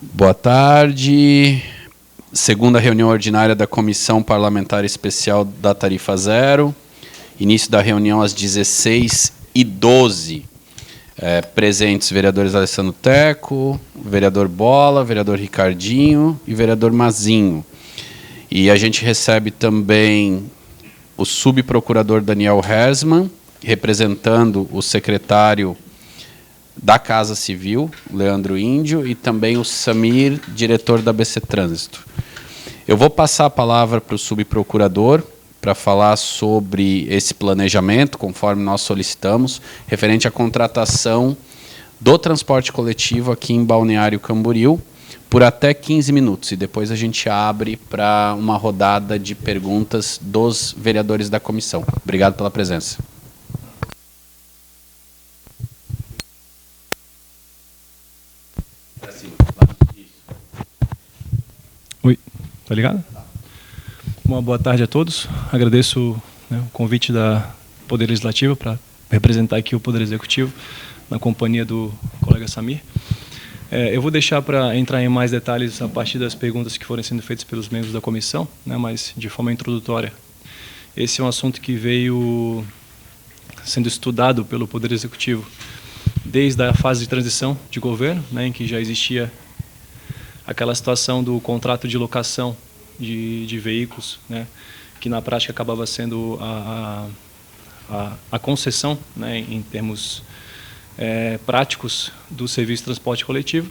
Boa tarde. Segunda reunião ordinária da Comissão Parlamentar Especial da Tarifa Zero. Início da reunião às 16h12. Presentes vereadores Alessandro Teco, vereador Bola, vereador Ricardinho e vereador Mazinho. E a gente recebe também o subprocurador Daniel Hersman, representando o secretário da Casa Civil, Leandro Índio, e também o Samir, diretor da BC Trânsito. Eu vou passar a palavra para o subprocurador para falar sobre esse planejamento, conforme nós solicitamos, referente à contratação do transporte coletivo aqui em Balneário Camboriú, por até 15 minutos. E depois a gente abre para uma rodada de perguntas dos vereadores da comissão. Obrigado pela presença. Oi, tá ligado? Uma boa tarde a todos. Agradeço o convite da Poder Legislativo para representar aqui o Poder Executivo, na companhia do colega Samir. Eu vou deixar para entrar em mais detalhes a partir das perguntas que forem sendo feitas pelos membros da comissão, mas de forma introdutória. Esse é um assunto que veio sendo estudado pelo Poder Executivo desde a fase de transição de governo, em que já existia aquela situação do contrato de locação de veículos, que na prática acabava sendo a concessão, em termos práticos do serviço de transporte coletivo,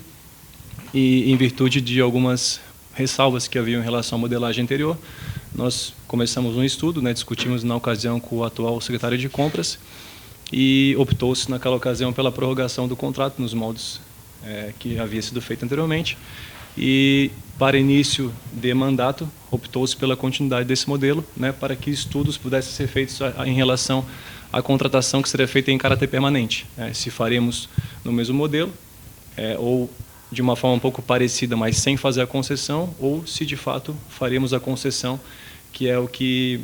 e em virtude de algumas ressalvas que haviam em relação à modelagem anterior, nós começamos um estudo, discutimos na ocasião com o atual secretário de Compras, e optou-se naquela ocasião pela prorrogação do contrato nos moldes que havia sido feito anteriormente, e para início de mandato optou-se pela continuidade desse modelo, para que estudos pudessem ser feitos em relação à contratação que seria feita em caráter permanente. Se faremos no mesmo modelo, ou de uma forma um pouco parecida, mas sem fazer a concessão, ou se de fato faremos a concessão, que é o que,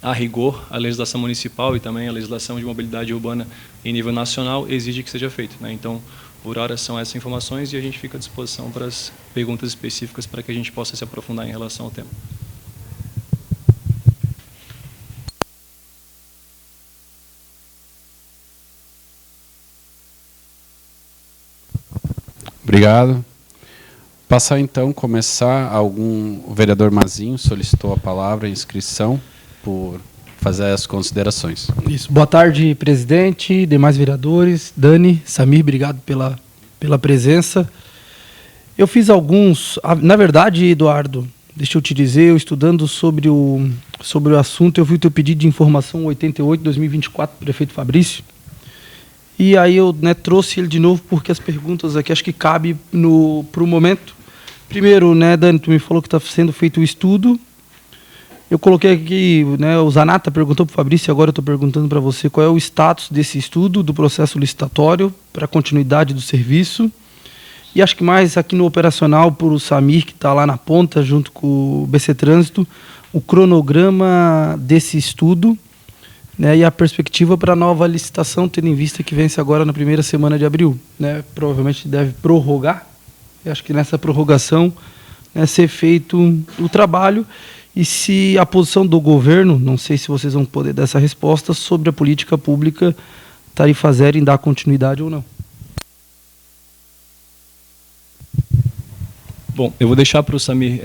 a rigor, a legislação municipal e também a legislação de mobilidade urbana em nível nacional exige que seja feito. Então, por hora são essas informações e a gente fica à disposição para as perguntas específicas para que a gente possa se aprofundar em relação ao tema. Obrigado. Passar então, o vereador Mazinho solicitou a palavra, a inscrição, por fazer as considerações. Isso. Boa tarde, presidente, demais vereadores, Dani, Samir, obrigado pela presença. Eu fiz alguns... Na verdade, Eduardo, deixa eu te dizer, eu estudando sobre o assunto, eu vi o teu pedido de informação 88/2024, prefeito Fabrício, e aí eu trouxe ele de novo, porque as perguntas aqui acho que cabem para o momento. Primeiro, Dani, tu me falou que está sendo feito o estudo. Eu coloquei aqui, o Zanata perguntou para o Fabrício, agora eu estou perguntando para você qual é o status desse estudo, do processo licitatório, para a continuidade do serviço. E acho que mais aqui no operacional, por o Samir, que está lá na ponta, junto com o BC Trânsito, o cronograma desse estudo, e a perspectiva para a nova licitação, tendo em vista que vence agora na primeira semana de abril. Provavelmente deve prorrogar. Eu acho que nessa prorrogação ser feito o trabalho. E se a posição do governo, não sei se vocês vão poder dar essa resposta, sobre a política pública tarifa zero em dar continuidade ou não. Bom, eu vou deixar para o Samir,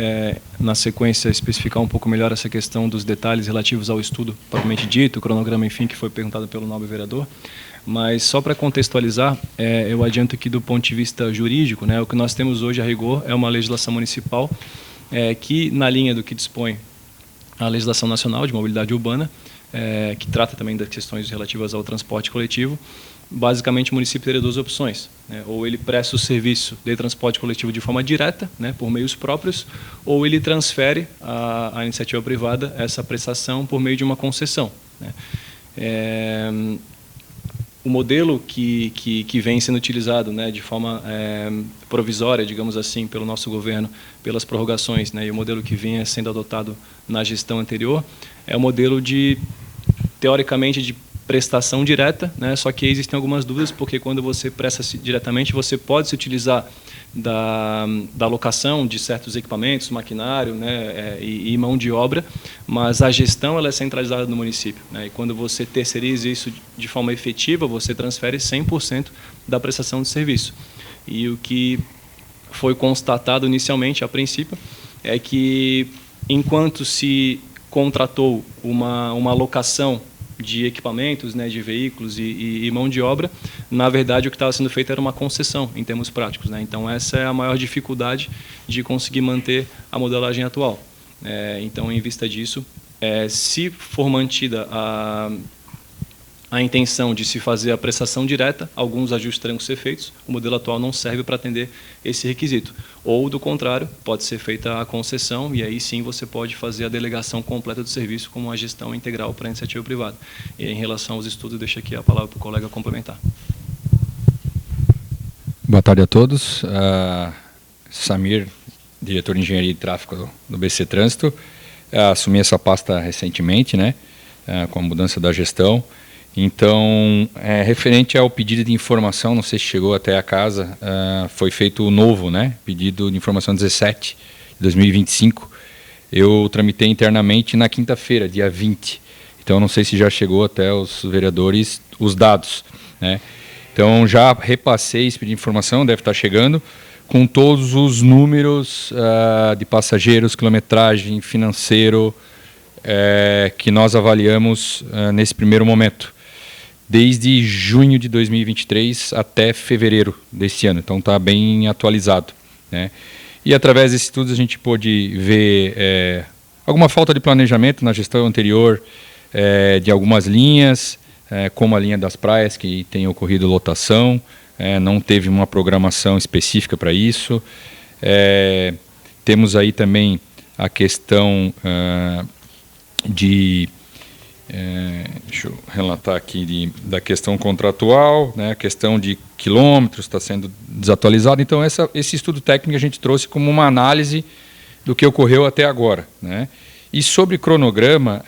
na sequência, especificar um pouco melhor essa questão dos detalhes relativos ao estudo propriamente dito, o cronograma, enfim, que foi perguntado pelo nobre vereador. Mas, só para contextualizar, eu adianto aqui do ponto de vista jurídico, o que nós temos hoje, a rigor, é uma legislação municipal que, na linha do que dispõe a legislação nacional de mobilidade urbana, que trata também das questões relativas ao transporte coletivo, basicamente o município teria duas opções. Ou ele presta o serviço de transporte coletivo de forma direta, por meios próprios, ou ele transfere à iniciativa privada essa prestação por meio de uma concessão. O modelo que vem sendo utilizado de forma provisória, digamos assim, pelo nosso governo, pelas prorrogações, e o modelo que vinha sendo adotado na gestão anterior, é o modelo teoricamente, de prestação direta, né? Só que existem algumas dúvidas, porque quando você presta diretamente, você pode se utilizar da locação de certos equipamentos, maquinário, né, e mão de obra, mas a gestão ela é centralizada no município, né? E quando você terceiriza isso de forma efetiva, você transfere 100% da prestação de serviço. E o que foi constatado inicialmente, a princípio, é que enquanto se contratou uma locação de equipamentos, né, de veículos e mão de obra, na verdade o que estava sendo feito era uma concessão em termos práticos, né? Então essa é a maior dificuldade de conseguir manter a modelagem atual. Então, em vista disso, se for mantida a intenção de se fazer a prestação direta, alguns ajustes terão que ser feitos. O modelo atual não serve para atender esse requisito. Ou, do contrário, pode ser feita a concessão e aí sim você pode fazer a delegação completa do serviço como uma gestão integral para a iniciativa privada. E em relação aos estudos, deixo aqui a palavra para o colega complementar. Boa tarde a todos. Samir, diretor de Engenharia e Tráfego do BC Trânsito. Assumi essa pasta recentemente, né, com a mudança da gestão. Então, referente ao pedido de informação, não sei se chegou até a casa, foi feito o novo, né, pedido de informação 17 de 2025. Eu tramitei internamente na quinta-feira, dia 20. Então, não sei se já chegou até os vereadores os dados, né. Então, já repassei esse pedido de informação, deve estar chegando, com todos os números de passageiros, quilometragem, financeiro, que nós avaliamos nesse primeiro momento, desde junho de 2023 até fevereiro desse ano. Então está bem atualizado, né? E através desses estudos a gente pôde ver alguma falta de planejamento na gestão anterior de algumas linhas, como a linha das praias, que tem ocorrido lotação, não teve uma programação específica para isso. Temos aí também a questão deixa eu relatar aqui da questão contratual, né, a questão de quilômetros está sendo desatualizado. Então, esse estudo técnico a gente trouxe como uma análise do que ocorreu até agora, né? E sobre cronograma,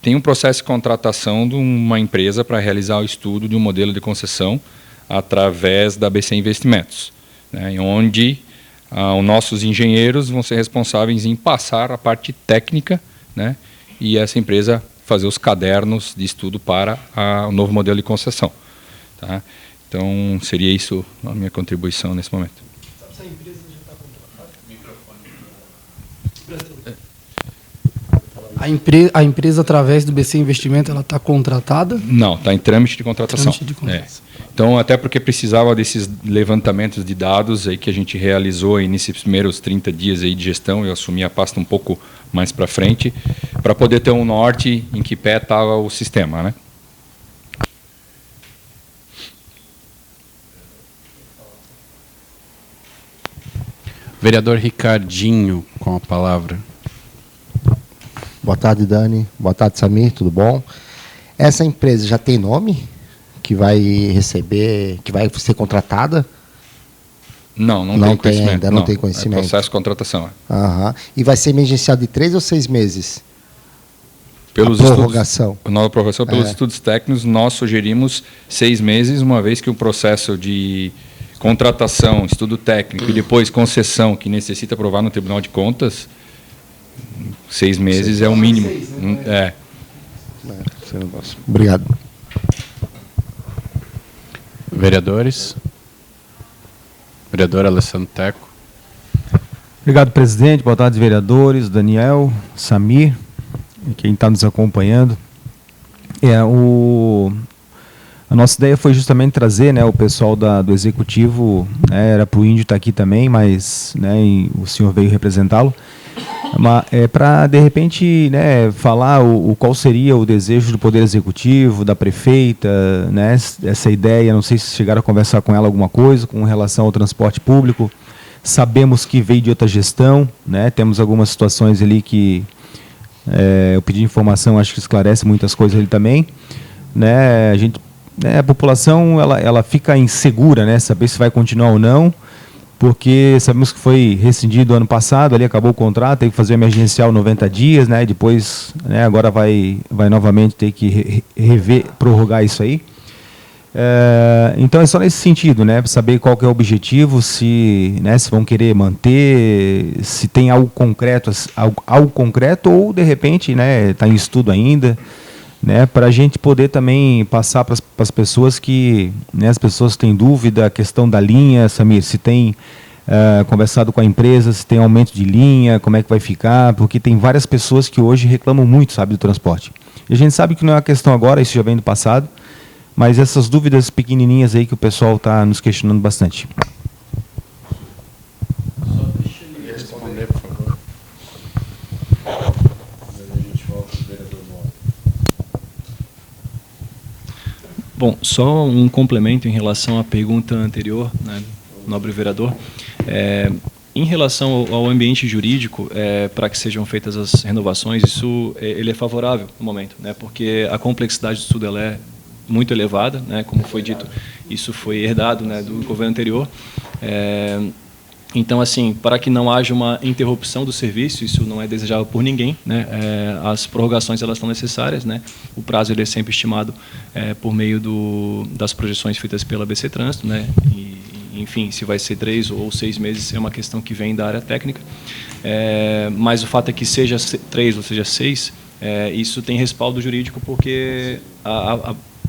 tem um processo de contratação de uma empresa para realizar o estudo de um modelo de concessão através da BC Investimentos, né, onde os nossos engenheiros vão ser responsáveis em passar a parte técnica, né, e essa empresa fazer os cadernos de estudo para o novo modelo de concessão. Tá? Então, seria isso a minha contribuição nesse momento. Sabe se a empresa já está contratada? A empresa, através do BC Investimento, ela está contratada? Não, está em trâmite de contratação. Trâmite de contratação. Então, até porque precisava desses levantamentos de dados aí que a gente realizou aí nesses primeiros 30 dias aí de gestão, eu assumi a pasta um pouco mais para frente, para poder ter um norte em que pé estava o sistema, né? Vereador Ricardinho, com a palavra. Boa tarde, Dani. Boa tarde, Samir. Tudo bom? Essa empresa já tem nome? Que vai receber, que vai ser contratada? Não tem conhecimento. Ainda não tem conhecimento. É processo de contratação. Aham. E vai ser emergenciado de 3 ou 6 meses? Pelos prorrogação. Nova prorrogação, pelos estudos técnicos, nós sugerimos 6 meses, uma vez que o processo de contratação, estudo técnico e depois concessão, que necessita aprovar no Tribunal de Contas, 6 meses é o mínimo. Obrigado. Vereadores. Vereador Alessandro Teco. Obrigado, presidente. Boa tarde, vereadores. Daniel, Samir, quem está nos acompanhando. A nossa ideia foi justamente trazer, né, o pessoal do Executivo, né, era para o Índio estar aqui também, mas, né, o senhor veio representá-lo, para, de repente, né, falar qual seria o desejo do Poder Executivo, da prefeita, né, essa ideia. Não sei se chegaram a conversar com ela alguma coisa com relação ao transporte público. Sabemos que veio de outra gestão, né, temos algumas situações ali que eu pedi informação, acho que esclarece muitas coisas ali também, né, a população ela fica insegura, né, saber se vai continuar ou não, porque sabemos que foi rescindido ano passado, ali acabou o contrato, teve que fazer emergencial 90 dias, né? Depois, né, agora vai novamente ter que rever, prorrogar isso aí. Então é só nesse sentido, né, para saber qual que é o objetivo, se vão querer manter, se tem algo concreto ou de repente, né, está em estudo ainda, né, para a gente poder também passar para as pessoas que, né, as pessoas têm dúvida, a questão da linha, Samir, se tem conversado com a empresa, se tem aumento de linha, como é que vai ficar, porque tem várias pessoas que hoje reclamam muito, sabe, do transporte. E a gente sabe que não é uma questão agora, isso já vem do passado, mas essas dúvidas pequenininhas aí que o pessoal está nos questionando bastante. Só deixa ele responder, por favor. A gente volta ao vereador Moura. Bom, só um complemento em relação à pergunta anterior, né, nobre vereador. Em relação ao ambiente jurídico, para que sejam feitas as renovações, isso ele é favorável no momento, né, porque a complexidade do estudo ela é muito elevada, né, como foi dito, isso foi herdado, né, do governo anterior. Então, assim, para que não haja uma interrupção do serviço, isso não é desejável por ninguém, né, as prorrogações elas são necessárias, né, o prazo ele é sempre estimado por meio das projeções feitas pela BC Trânsito, né, e, enfim, se vai ser 3 ou 6 meses é uma questão que vem da área técnica, mas o fato é que seja 3 ou seja 6, isso tem respaldo jurídico porque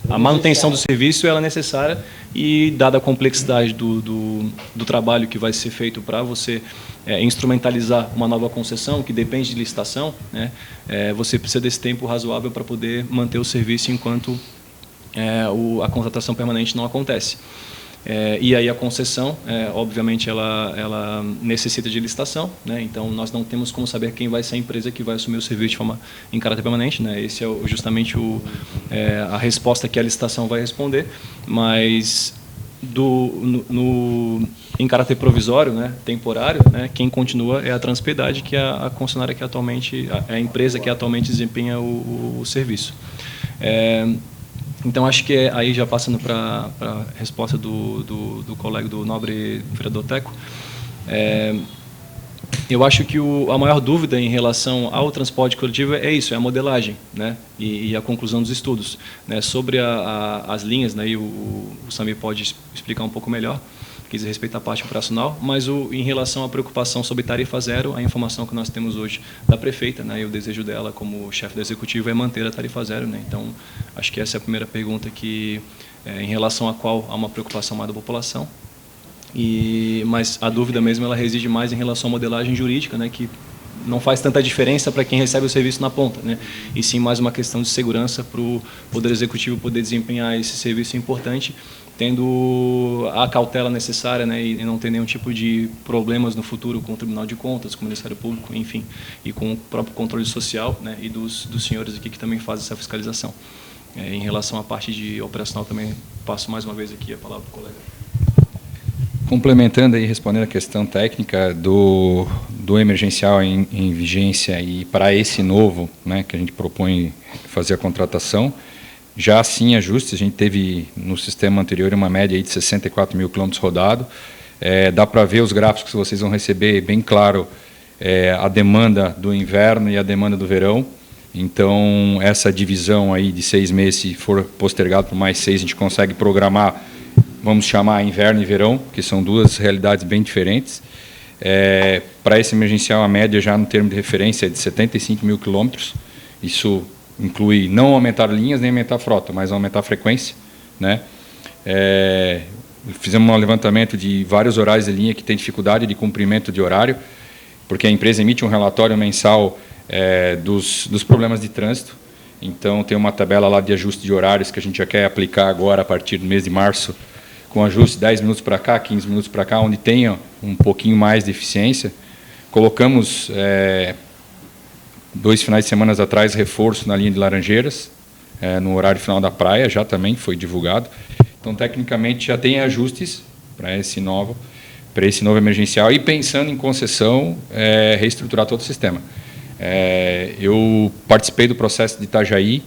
a manutenção do serviço ela é necessária e, dada a complexidade do trabalho que vai ser feito para você instrumentalizar uma nova concessão, que depende de licitação, né, você precisa desse tempo razoável para poder manter o serviço enquanto a contratação permanente não acontece. E aí a concessão, obviamente, ela necessita de licitação, né? Então nós não temos como saber quem vai ser a empresa que vai assumir o serviço de forma em caráter permanente, né? Esse é justamente a resposta que a licitação vai responder, mas em caráter provisório, né, temporário, né, quem continua é a Transpiedade, que é a concessionária que atualmente, a empresa que atualmente desempenha o serviço. Então, acho que aí, já passando para a resposta do colega, do nobre vereador Teco, eu acho que a maior dúvida em relação ao transporte coletivo é isso, é a modelagem, né, e a conclusão dos estudos, né, sobre as linhas, né, e o Samir pode explicar um pouco melhor, que diz respeito à parte operacional, mas em relação à preocupação sobre tarifa zero, a informação que nós temos hoje da prefeita, né, e o desejo dela como chefe do executivo é manter a tarifa zero, né, então acho que essa é a primeira pergunta em relação à qual há uma preocupação mais da população, mas a dúvida mesmo ela reside mais em relação à modelagem jurídica, né, que não faz tanta diferença para quem recebe o serviço na ponta, né, e sim mais uma questão de segurança para o Poder Executivo poder desempenhar esse serviço importante, tendo a cautela necessária, né, e não ter nenhum tipo de problemas no futuro com o Tribunal de Contas, com o Ministério Público, enfim, e com o próprio controle social, né, e dos senhores aqui que também fazem essa fiscalização. Em relação à parte de operacional, também passo mais uma vez aqui a palavra para o colega. Complementando e respondendo a questão técnica do emergencial em vigência e para esse novo, né, que a gente propõe fazer a contratação, já sim ajustes, a gente teve no sistema anterior uma média aí de 64 mil quilômetros rodados, dá para ver os gráficos que vocês vão receber bem claro a demanda do inverno e a demanda do verão, então essa divisão aí de 6 meses, se for postergado por mais 6, a gente consegue programar, vamos chamar inverno e verão, que são duas realidades bem diferentes. Para esse emergencial, a média já no termo de referência é de 75 mil quilômetros, isso inclui não aumentar linhas nem aumentar a frota, mas aumentar a frequência, né? Fizemos um levantamento de vários horários de linha que tem dificuldade de cumprimento de horário, porque a empresa emite um relatório mensal dos problemas de trânsito, então tem uma tabela lá de ajuste de horários que a gente já quer aplicar agora a partir do mês de março, com ajuste 10 minutos para cá, 15 minutos para cá, onde tenha um pouquinho mais de eficiência. Colocamos 2 finais de semana atrás, reforço na linha de Laranjeiras, no horário final da praia, já também foi divulgado. Então, tecnicamente, já tem ajustes para esse novo emergencial, e pensando em concessão, reestruturar todo o sistema. Eu participei do processo de Itajaí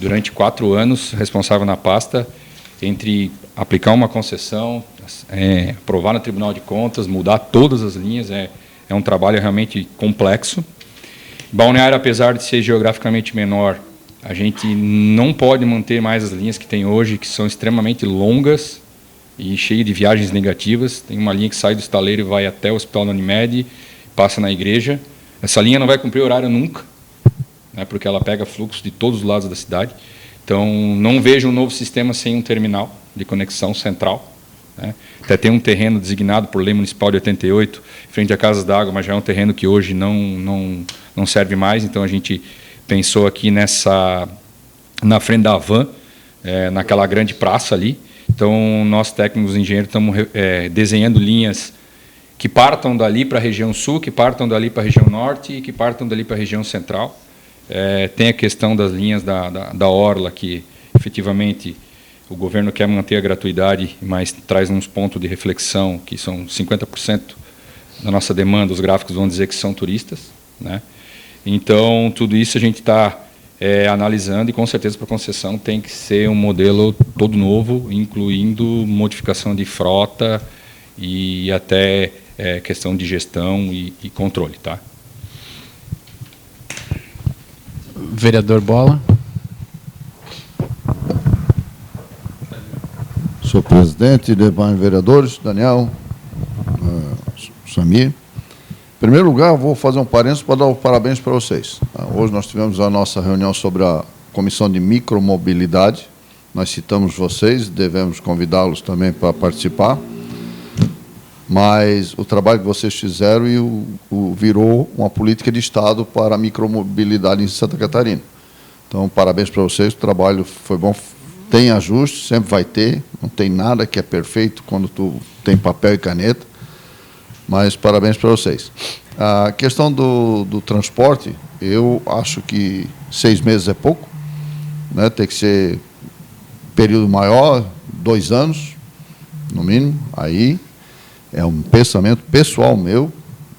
durante 4 anos, responsável na pasta, entre aplicar uma concessão, aprovar no Tribunal de Contas, mudar todas as linhas, é um trabalho realmente complexo. Balneário, apesar de ser geograficamente menor, a gente não pode manter mais as linhas que tem hoje, que são extremamente longas e cheias de viagens negativas. Tem uma linha que sai do estaleiro e vai até o Hospital da Unimed, passa na igreja. Essa linha não vai cumprir horário nunca, né, porque ela pega fluxo de todos os lados da cidade. Então, não vejo um novo sistema sem um terminal de conexão central, né. Até tem um terreno designado por lei municipal de 88, frente a Casas d'Água, mas já é um terreno que hoje não serve mais. Então, a gente pensou aqui na frente da Havan, naquela grande praça ali. Então, nós técnicos engenheiros estamos desenhando linhas que partam dali para a região sul, que partam dali para a região norte e que partam dali para a região central. Tem a questão das linhas da Orla, que efetivamente o governo quer manter a gratuidade, mas traz uns pontos de reflexão, que são 50% da nossa demanda, os gráficos vão dizer que são turistas, né? Então, tudo isso a gente está analisando e, com certeza, para a concessão tem que ser um modelo todo novo, incluindo modificação de frota e até questão de gestão e controle. Tá? Vereador Bola. Senhor presidente, demais vereadores, Daniel, Samir. Em primeiro lugar, vou fazer um parênteses para dar os parabéns para vocês. Hoje nós tivemos a nossa reunião sobre a Comissão de Micromobilidade. Nós citamos vocês, devemos convidá-los também para participar. Mas o trabalho que vocês fizeram virou uma política de Estado para a micromobilidade em Santa Catarina. Então, parabéns para vocês, o trabalho foi bom. Tem ajuste, sempre vai ter, não tem nada que é perfeito quando tu tem papel e caneta, mas parabéns para vocês. A questão do transporte, eu acho que 6 meses é pouco, né? Tem que ser período maior, 2 anos, no mínimo. Aí é um pensamento pessoal meu,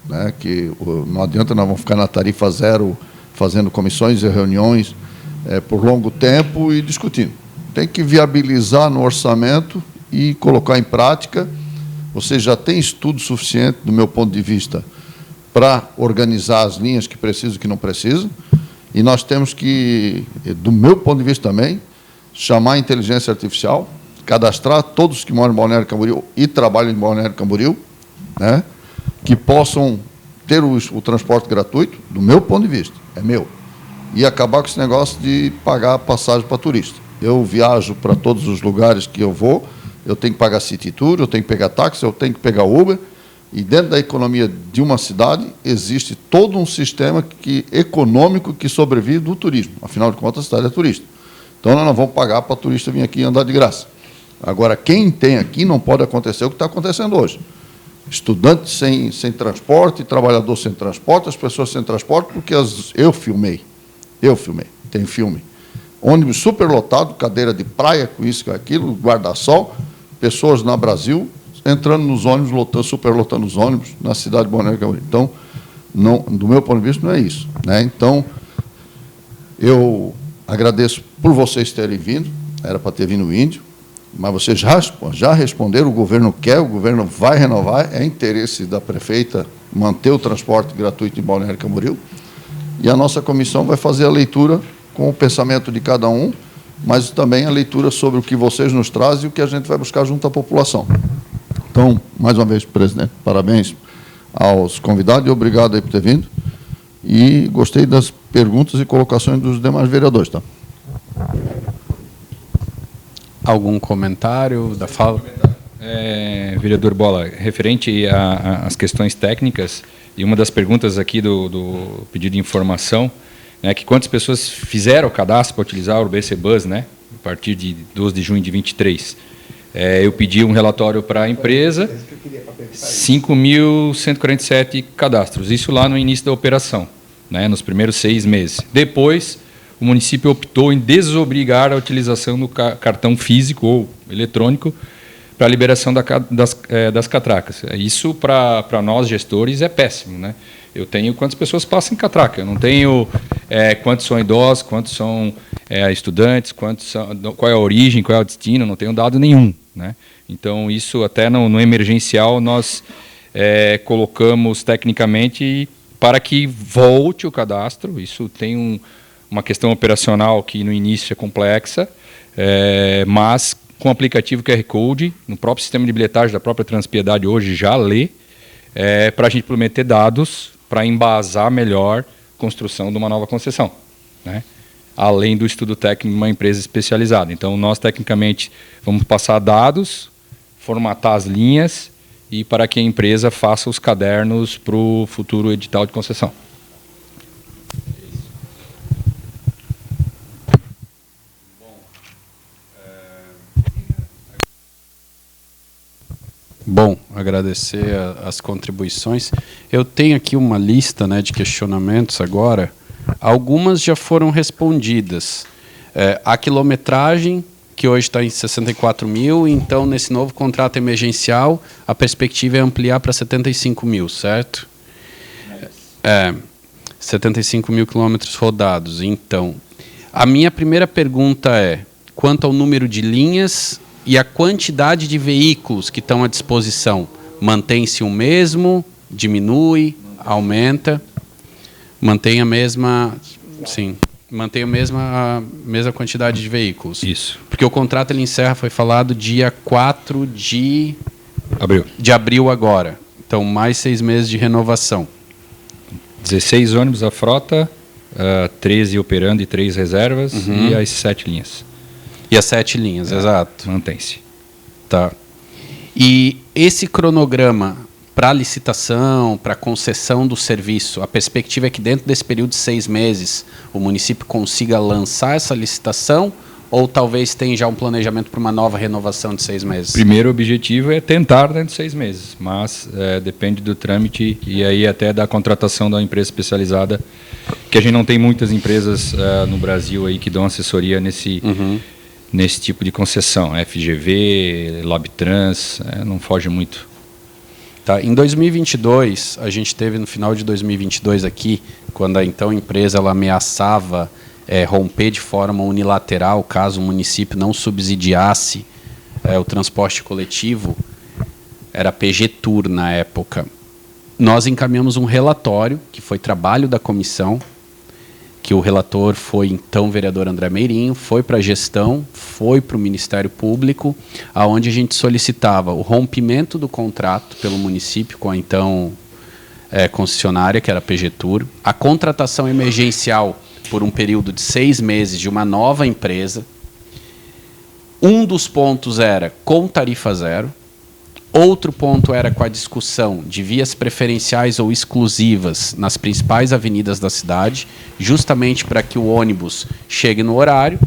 né? Que não adianta nós vamos ficar na tarifa zero fazendo comissões e reuniões por longo tempo e discutindo. Tem que viabilizar no orçamento e colocar em prática. Você já tem estudo suficiente, do meu ponto de vista, para organizar as linhas que precisam e que não precisam. E nós temos que, do meu ponto de vista também, chamar a inteligência artificial, cadastrar todos que moram em Balneário Camboriú e trabalham em Balneário Camboriú, né, que possam ter o transporte gratuito, do meu ponto de vista, é meu, e acabar com esse negócio de pagar passagem para turista. Eu viajo para todos os lugares que eu vou, eu tenho que pagar City Tour, eu tenho que pegar táxi, eu tenho que pegar Uber, e dentro da economia de uma cidade existe todo um sistema econômico que sobrevive do turismo. Afinal de contas, a cidade é turista. Então, nós não vamos pagar para turista vir aqui e andar de graça. Agora, quem tem aqui não pode acontecer o que está acontecendo hoje. Estudante sem transporte, trabalhador sem transporte, as pessoas sem transporte, porque eu filmei, tem filme. Ônibus superlotado, cadeira de praia, com isso, com aquilo, guarda-sol, pessoas na Brasil entrando nos ônibus, superlotando os ônibus na cidade de Balneário Camboriú. Então, do meu ponto de vista, não é isso, né? Então, eu agradeço por vocês terem vindo, era para ter vindo o Índio, mas vocês já responderam, o governo quer, o governo vai renovar, é interesse da prefeita manter o transporte gratuito em Balneário Camboriú, e a nossa comissão vai fazer a leitura com o pensamento de cada um, mas também a leitura sobre o que vocês nos trazem e o que a gente vai buscar junto à população. Então, mais uma vez, presidente, parabéns aos convidados e obrigado aí por ter vindo. E gostei das perguntas e colocações dos demais vereadores. Tá? Algum comentário da fala? Vereador Bola, referente às questões técnicas, e uma das perguntas aqui do pedido de informação, né, que quantas pessoas fizeram o cadastro para utilizar o BC Bus, né, a partir de 12 de junho de 23. Eu pedi um relatório para a empresa, 5.147 cadastros, isso lá no início da operação, né, nos primeiros 6 meses. Depois, o município optou em desobrigar a utilização do cartão físico ou eletrônico para a liberação das catracas. Isso, para nós, gestores, é péssimo, né? Eu tenho quantas pessoas passam em catraca, eu não tenho quantos são idosos, quantos são estudantes, qual é a origem, qual é o destino, eu não tenho dado nenhum. né? Então, isso até no emergencial nós colocamos tecnicamente para que volte o cadastro. Isso tem uma questão operacional que no início é complexa, mas com o aplicativo QR Code, no próprio sistema de bilhetagem da própria Transpiedade hoje já lê, para a gente prometer dados para embasar melhor a construção de uma nova concessão, né? Além do estudo técnico de uma empresa especializada. Então, nós, tecnicamente, vamos passar dados, formatar as linhas e para que a empresa faça os cadernos para o futuro edital de concessão. Bom, agradecer as contribuições. Eu tenho aqui uma lista, né, de questionamentos agora. Algumas já foram respondidas. A quilometragem, que hoje está em 64 mil, então, nesse novo contrato emergencial, a perspectiva é ampliar para 75 mil, certo? 75 mil quilômetros rodados. Então, a minha primeira pergunta é, quanto ao número de linhas e a quantidade de veículos que estão à disposição, mantém-se o mesmo, diminui, aumenta? Mantém a mesma, sim, mantém a mesma quantidade de veículos. Isso. Porque o contrato ele encerra, foi falado, dia 4 de abril agora. Então, mais 6 meses de renovação. 16 ônibus a frota, 13 operando e 3 reservas, e as 7 linhas. E as 7 linhas, exato. Mantém-se. Tá. E esse cronograma para licitação, para concessão do serviço, a perspectiva é que dentro desse período de 6 meses o município consiga lançar essa licitação ou talvez tenha já um planejamento para uma nova renovação de 6 meses? Primeiro objetivo é tentar dentro de 6 meses, mas depende do trâmite e aí até da contratação da empresa especializada, que a gente não tem muitas empresas no Brasil aí que dão assessoria nesse tipo de concessão. FGV, Labtrans, não foge muito. Tá. Em 2022, a gente teve no final de 2022 aqui, quando a então empresa ela ameaçava romper de forma unilateral, caso o município não subsidiasse o transporte coletivo, era a PG Tour na época. Nós encaminhamos um relatório, que foi trabalho da comissão, que o relator foi então o vereador André Meirinho, foi para a gestão, foi para o Ministério Público, aonde a gente solicitava o rompimento do contrato pelo município com a então concessionária, que era a PG Tour, a contratação emergencial por um período de 6 meses de uma nova empresa. Um dos pontos era com tarifa zero. Outro ponto era com a discussão de vias preferenciais ou exclusivas nas principais avenidas da cidade, justamente para que o ônibus chegue no horário,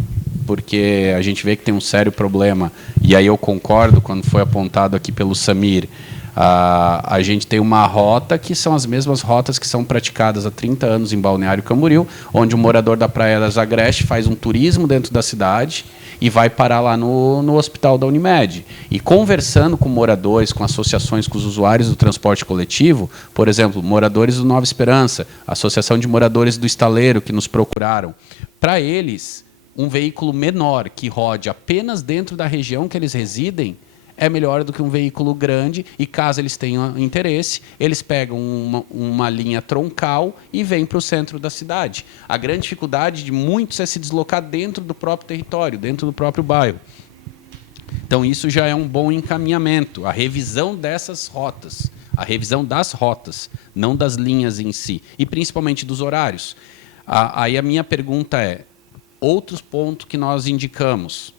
porque a gente vê que tem um sério problema, e aí eu concordo quando foi apontado aqui pelo Samir, a gente tem uma rota que são as mesmas rotas que são praticadas há 30 anos em Balneário Camboriú, onde o morador da Praia das Agreste faz um turismo dentro da cidade e vai parar lá no hospital da Unimed. E conversando com moradores, com associações, com os usuários do transporte coletivo, por exemplo, moradores do Nova Esperança, Associação de Moradores do Estaleiro, que nos procuraram, para eles, um veículo menor que rode apenas dentro da região que eles residem é melhor do que um veículo grande, e caso eles tenham interesse, eles pegam uma linha troncal e vêm para o centro da cidade. A grande dificuldade de muitos é se deslocar dentro do próprio território, dentro do próprio bairro. Então, isso já é um bom encaminhamento, a revisão dessas rotas, a revisão das rotas, não das linhas em si, e principalmente dos horários. Aí a minha pergunta é, outros pontos que nós indicamos,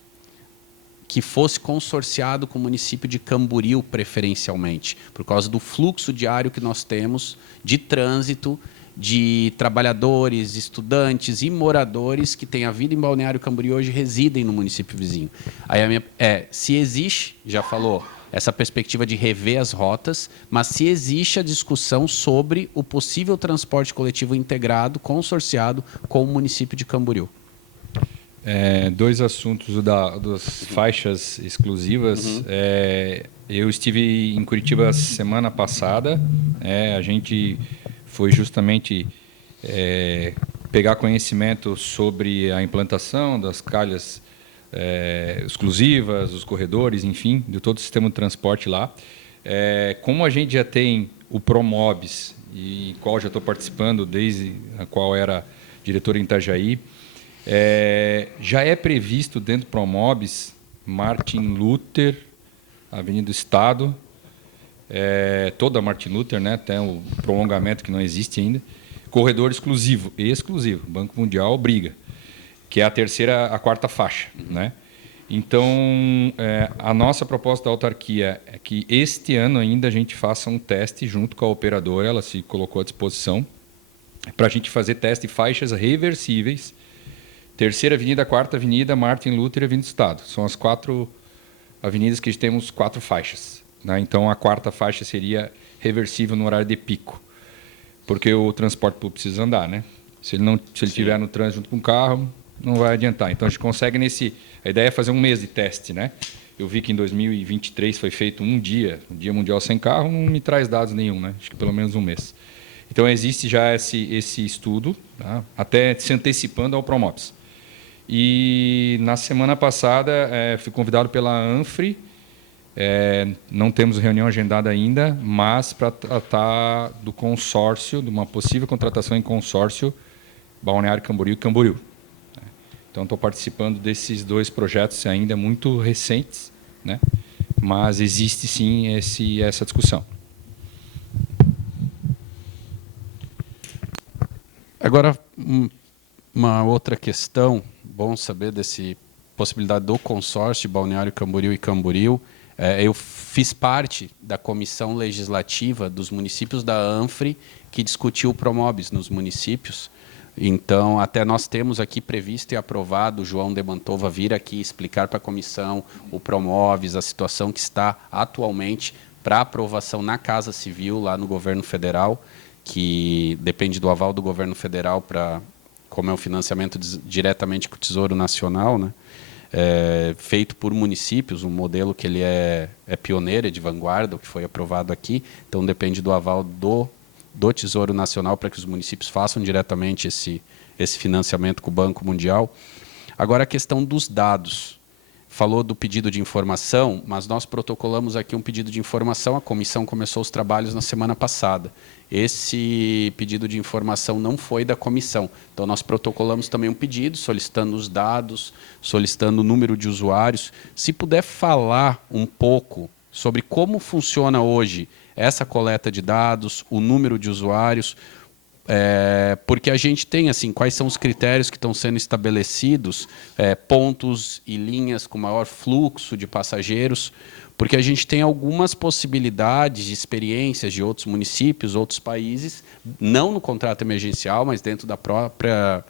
que fosse consorciado com o município de Camboriú, preferencialmente, por causa do fluxo diário que nós temos de trânsito, de trabalhadores, estudantes e moradores que têm a vida em Balneário Camboriú hoje residem no município vizinho. Aí a minha se existe, já falou, essa perspectiva de rever as rotas, mas se existe a discussão sobre o possível transporte coletivo integrado, consorciado com o município de Camboriú. 2 assuntos das faixas exclusivas. Eu estive em Curitiba semana passada. A gente foi justamente pegar conhecimento sobre a implantação das calhas exclusivas, os corredores, enfim, de todo o sistema de transporte lá. Como a gente já tem o Promobis, e qual já estou participando desde a qual era diretor em Itajaí, já é previsto dentro do Promobis Martin Luther, Avenida do Estado, toda a Martin Luther, né, tem o prolongamento que não existe ainda, corredor exclusivo, o Banco Mundial obriga, que é a quarta faixa, né? Então, a nossa proposta da autarquia é que este ano ainda a gente faça um teste junto com a operadora, ela se colocou à disposição, para a gente fazer teste de faixas reversíveis, Terceira Avenida, Quarta Avenida, Martin Luther e Avenida do Estado. São as 4 avenidas que temos 4 faixas, né? Então, a quarta faixa seria reversível no horário de pico, porque o transporte público precisa andar, né? Se ele estiver no trânsito junto com o carro, não vai adiantar. Então, a gente consegue a ideia é fazer um mês de teste, né? Eu vi que em 2023 foi feito um Dia Mundial Sem Carro, não me traz dados nenhum, né? Acho que pelo menos um mês. Então, existe já esse estudo, tá? Até se antecipando ao Promobis. E na semana passada fui convidado pela ANFRE, não temos reunião agendada ainda, mas para tratar do consórcio, de uma possível contratação em consórcio Balneário Camboriú e Camboriú. Então, estou participando desses 2 projetos ainda muito recentes, né? Mas existe sim essa discussão. Agora, uma outra questão, bom saber dessa possibilidade do consórcio Balneário Camboriú e Camboriú. Eu fiz parte da comissão legislativa dos municípios da ANFRE que discutiu o Promobis nos municípios. Então, até nós temos aqui previsto e aprovado o João de Mantova vir aqui explicar para a comissão o Promobis, a situação que está atualmente para aprovação na Casa Civil, lá no governo federal, que depende do aval do governo federal para, como é um financiamento diretamente com o Tesouro Nacional, né? Feito por municípios, um modelo que ele é pioneiro, é de vanguarda, o que foi aprovado aqui, então depende do aval do Tesouro Nacional para que os municípios façam diretamente esse financiamento com o Banco Mundial. Agora, a questão dos dados. Falou do pedido de informação, mas nós protocolamos aqui um pedido de informação, a comissão começou os trabalhos na semana passada. Esse pedido de informação não foi da comissão, então nós protocolamos também um pedido, solicitando os dados, solicitando o número de usuários. Se puder falar um pouco sobre como funciona hoje essa coleta de dados, o número de usuários, porque a gente tem assim, quais são os critérios que estão sendo estabelecidos, pontos e linhas com maior fluxo de passageiros, porque a gente tem algumas possibilidades de experiências de outros municípios, outros países, não no contrato emergencial, mas dentro da própria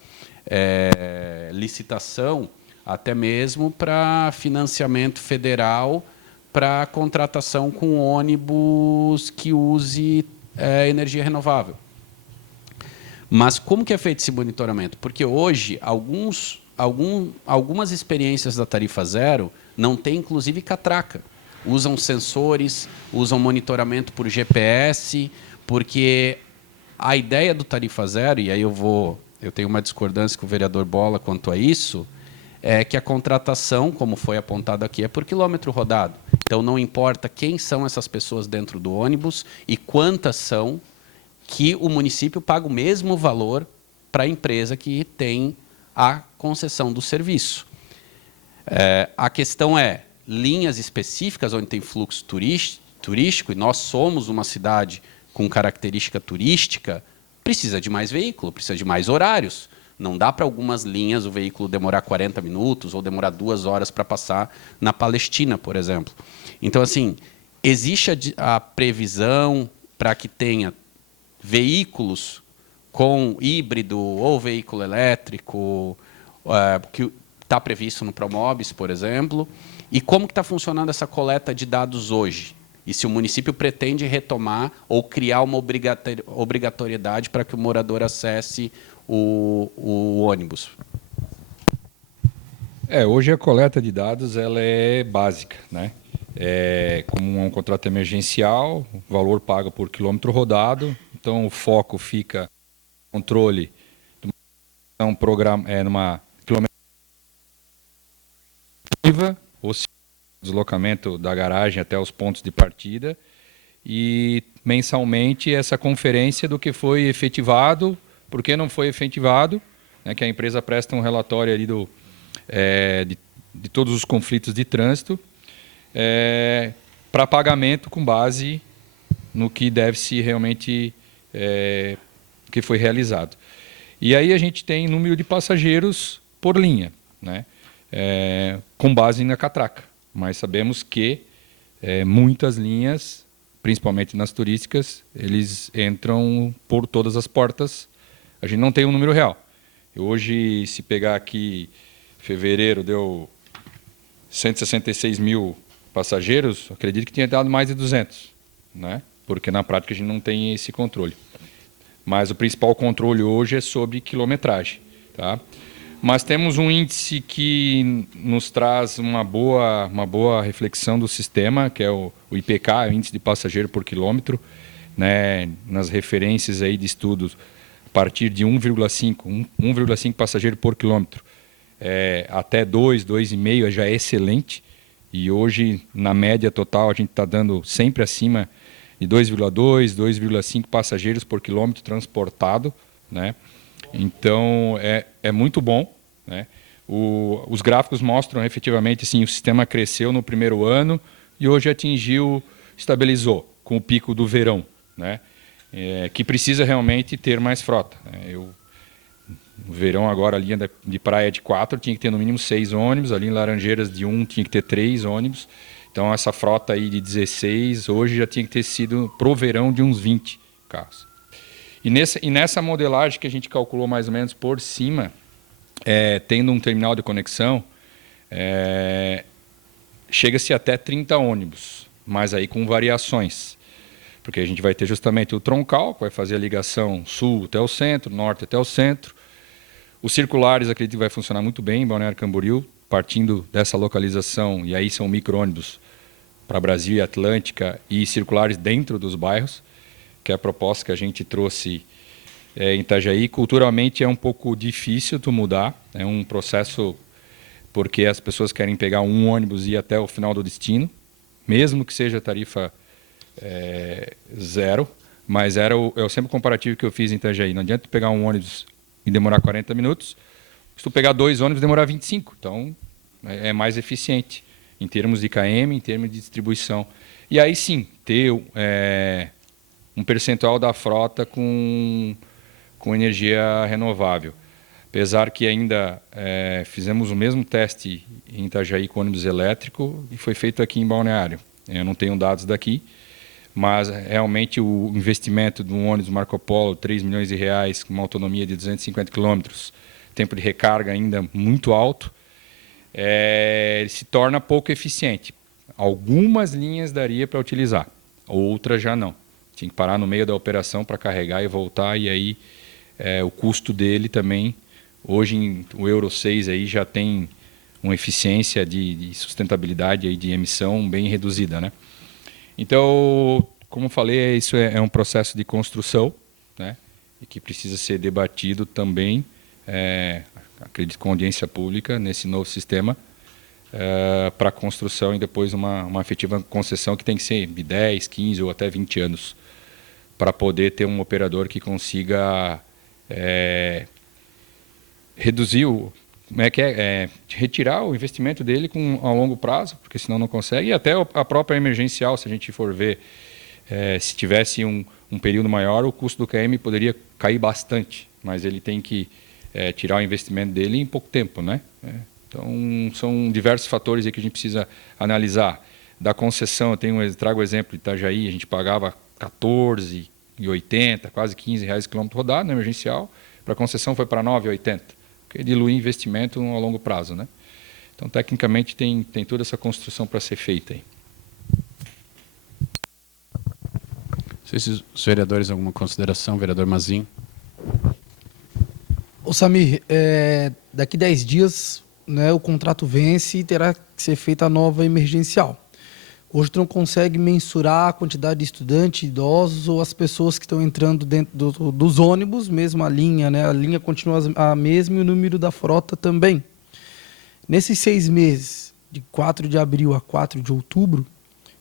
licitação, até mesmo para financiamento federal, para contratação com ônibus que use energia renovável. Mas como que é feito esse monitoramento? Porque hoje algumas experiências da tarifa zero não tem inclusive catraca. Usam sensores, usam monitoramento por GPS, porque a ideia do tarifa zero, e aí eu tenho uma discordância com o vereador Bola quanto a isso, é que a contratação, como foi apontado aqui, é por quilômetro rodado. Então não importa quem são essas pessoas dentro do ônibus e quantas são, que o município paga o mesmo valor para a empresa que tem a concessão do serviço. A questão é, linhas específicas onde tem fluxo turístico, e nós somos uma cidade com característica turística, precisa de mais veículo, precisa de mais horários. Não dá para algumas linhas o veículo demorar 40 minutos ou demorar 2 horas para passar na Palestina, por exemplo. Então, assim, existe a previsão para que tenha veículos com híbrido ou veículo elétrico, que está previsto no Promobis, por exemplo, e como que está funcionando essa coleta de dados hoje? E se o município pretende retomar ou criar uma obrigatoriedade para que o morador acesse o ônibus? Hoje a coleta de dados ela é básica, né? Como um contrato emergencial, valor pago por quilômetro rodado. Então, o foco fica no controle de numa deslocamento da garagem até os pontos de partida, e mensalmente essa conferência do que foi efetivado, por que não foi efetivado, né, que a empresa presta um relatório ali de todos os conflitos de trânsito, para pagamento com base no que deve-se realmente, que foi realizado. E aí a gente tem número de passageiros por linha, né, com base na catraca, mas sabemos que muitas linhas, principalmente nas turísticas, eles entram por todas as portas. A gente não tem um número real. Hoje, se pegar aqui, fevereiro deu 166 mil passageiros, acredito que tinha dado mais de 200, né? Porque na prática a gente não tem esse controle. Mas o principal controle hoje é sobre quilometragem, tá? Mas temos um índice que nos traz uma boa reflexão do sistema, que é o IPK, o Índice de Passageiro por Quilômetro, né? Nas referências aí de estudos, a partir de 1,5 passageiro por quilômetro, até 2,5 já é excelente. E hoje, na média total, a gente está dando sempre acima de 2,2, 2,5 passageiros por quilômetro transportado, né? Então, é muito bom, né? Os gráficos mostram efetivamente assim, o sistema cresceu no primeiro ano e hoje estabilizou com o pico do verão, né? Que precisa realmente ter mais frota. No verão agora, a linha de praia de 4 tinha que ter no mínimo 6 ônibus, ali em Laranjeiras de 1 tinha que ter 3 ônibus. Então essa frota aí de 16 hoje já tinha que ter sido pro verão de uns 20 carros. E nessa modelagem que a gente calculou mais ou menos por cima, tendo um terminal de conexão, chega-se até 30 ônibus, mas aí com variações. Porque a gente vai ter justamente o troncal, que vai fazer a ligação sul até o centro, norte até o centro. Os circulares, acredito que vai funcionar muito bem em Balneário Camboriú, partindo dessa localização, e aí são micro-ônibus para Brasil e Atlântica e circulares dentro dos bairros, que é a proposta que a gente trouxe em Itajaí. Culturalmente é um pouco difícil tu mudar, é um processo porque as pessoas querem pegar um ônibus e ir até o final do destino, mesmo que seja tarifa zero, mas é sempre o comparativo que eu fiz em Itajaí. Não adianta tu pegar um ônibus e demorar 40 minutos, se tu pegar 2 ônibus demorar 25, então é mais eficiente em termos de KM, em termos de distribuição. E aí sim, ter um percentual da frota com energia renovável. Apesar que ainda fizemos o mesmo teste em Itajaí com ônibus elétrico e foi feito aqui em Balneário. Eu não tenho dados daqui, mas realmente o investimento de um ônibus Marco Polo, R$3 milhões, com uma autonomia de 250 quilômetros, tempo de recarga ainda muito alto, ele se torna pouco eficiente. Algumas linhas daria para utilizar, outras já não. Tinha que parar no meio da operação para carregar e voltar, e aí o custo dele também, hoje o Euro 6 aí já tem uma eficiência de sustentabilidade aí de emissão bem reduzida, né? Então, como falei, isso é um processo de construção, né, e que precisa ser debatido também, acredito, com audiência pública nesse novo sistema, para a construção e depois uma efetiva concessão que tem que ser de 10, 15 ou até 20 anos, para poder ter um operador que consiga reduzir retirar o investimento dele a longo prazo, porque senão não consegue, e até a própria emergencial, se a gente for ver, se tivesse um período maior, o custo do KM poderia cair bastante, mas ele tem que tirar o investimento dele em pouco tempo, né? Então, são diversos fatores aí que a gente precisa analisar. Da concessão, eu trago o exemplo de Itajaí, a gente pagava R$14,80, quase R$15 quilômetro rodado na emergencial, para a concessão foi para R$9,80. Porque diluir investimento a longo prazo, né? Então, tecnicamente, tem toda essa construção para ser feita aí. Não sei se os vereadores alguma consideração, vereador Mazin. Ô Samir, daqui 10 dias, né, o contrato vence e terá que ser feita a nova emergencial. Hoje tu não consegue mensurar a quantidade de estudantes, idosos ou as pessoas que estão entrando dentro dos ônibus, mesmo a linha, né? A linha continua a mesma e o número da frota também. Nesses 6 meses de 4 de abril a 4 de outubro,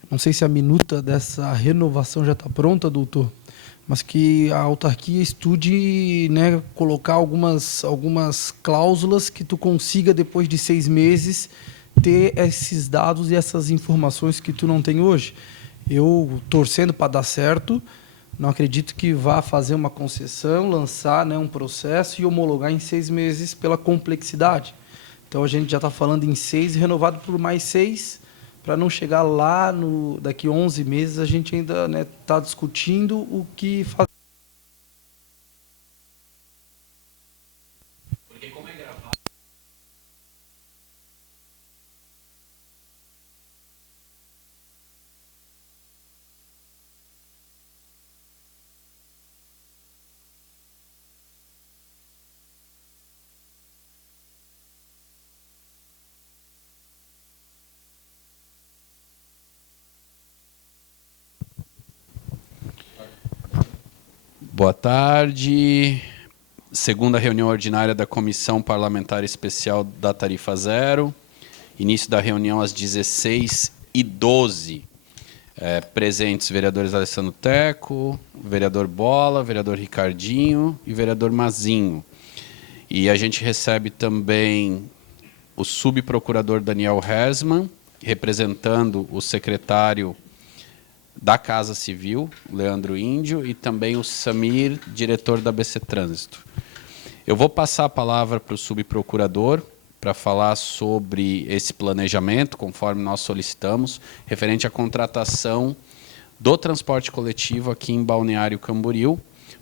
não sei se a minuta dessa renovação já está pronta, doutor, mas que a autarquia estude, né, colocar algumas cláusulas que tu consiga, depois de 6 meses, ter esses dados e essas informações que tu não tem hoje. Eu, torcendo para dar certo, não acredito que vá fazer uma concessão, lançar, né, um processo e homologar em 6 meses pela complexidade. Então a gente já está falando em 6, renovado por mais 6, para não chegar lá daqui 11 meses a gente ainda está discutindo o que fazer. Porque como é gravado. Boa tarde. Segunda reunião ordinária da Comissão Parlamentar Especial da Tarifa Zero. Início da reunião às 16h12. Presentes vereadores Alessandro Teco, vereador Bola, vereador Ricardinho e vereador Mazinho. E a gente recebe também o subprocurador Daniel Hersman, representando o secretário da Casa Civil, Leandro Índio, e também o Samir, diretor da BC Trânsito. Eu vou passar a palavra para o subprocurador para falar sobre esse planejamento, conforme nós solicitamos, referente à contratação do transporte coletivo aqui em Balneário Camboriú,